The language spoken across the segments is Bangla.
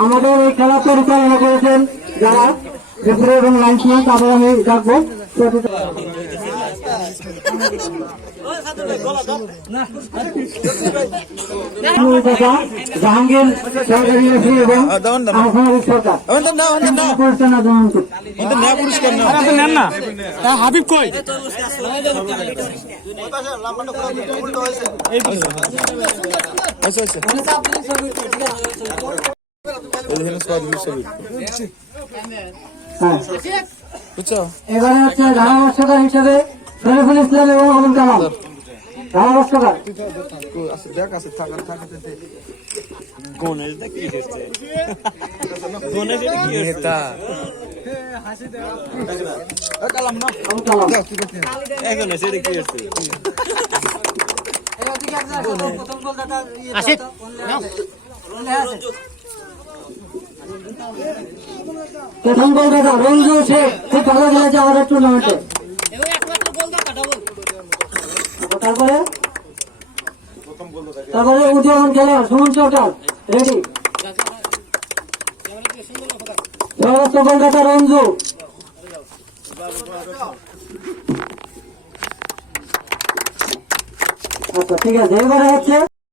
আমাদের এই খেলা পরিচালনা করেছেন যারা রেফারি এবং লাইনসম্যান তাদের আমি ডাকবো। জাহাঙ্গীর সরকারি রেফারি এবং সরকার। পরিচালনা জানান হাবিব কই? বুঝছ এবারে হচ্ছে ধারাভাষ্যকার হিসেবে শরীফুল ইসলাম এবং আবুল কালাম ধারাভাষ্যকার দেখ আছে থাকা থাকা নেতা আবুল কালাম প্রথম কলকাতা রঞ্জু শেখ, খুব ভালো খেলেছে আমাদের টুর্নামেন্টে তারপরে? তারপরে উদীয়মান খেলোয়াড় সুমন সরকার রেডি কলকাতা রঞ্জু। আচ্ছা ঠিক আছে, এবারে হচ্ছে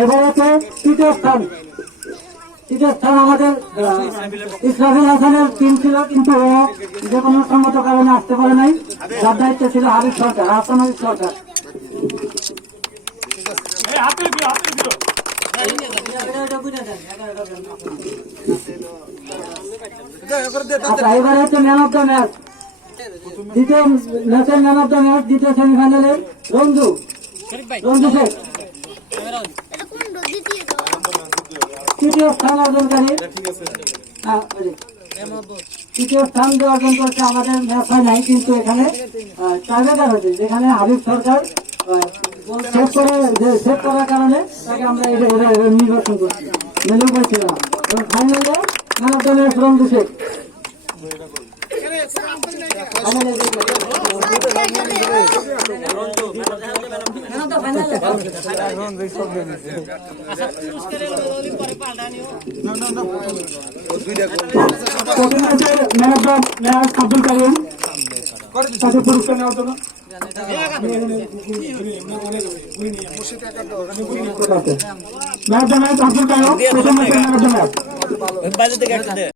এবার হচ্ছে তৃতীয় স্থান। তৃতীয় স্থান আমাদের ইসরাফিল হাসানের টিম ছিল, কিন্তু যে কোনো সঙ্গত কারণে আসতে পারে নাই। যার দায়িত্ব ছিল হাবিব সরকার, হাসান হাবিব সরকার। হচ্ছে দ্বিতীয় দ্বিতীয় তৃতীয় স্থান। তৃতীয় স্থান আমাদের ম্যাচ হয় নাই কিন্তু এখানে টার্গেটার হয়েছে যেখানে হাবিব সরকার সেভ করে যে সেভ করার কারণে তাকে আমরা নির্বাচন করছি মেনু পাইছিল না এবং ফাইনালে ম্যাচে man of the match Abdul Karim তাকে পুরস্কার নেওয়ার জন্য ম্যান জানায় আব্দুল কারিম প্রথম ম্যাচে থেকে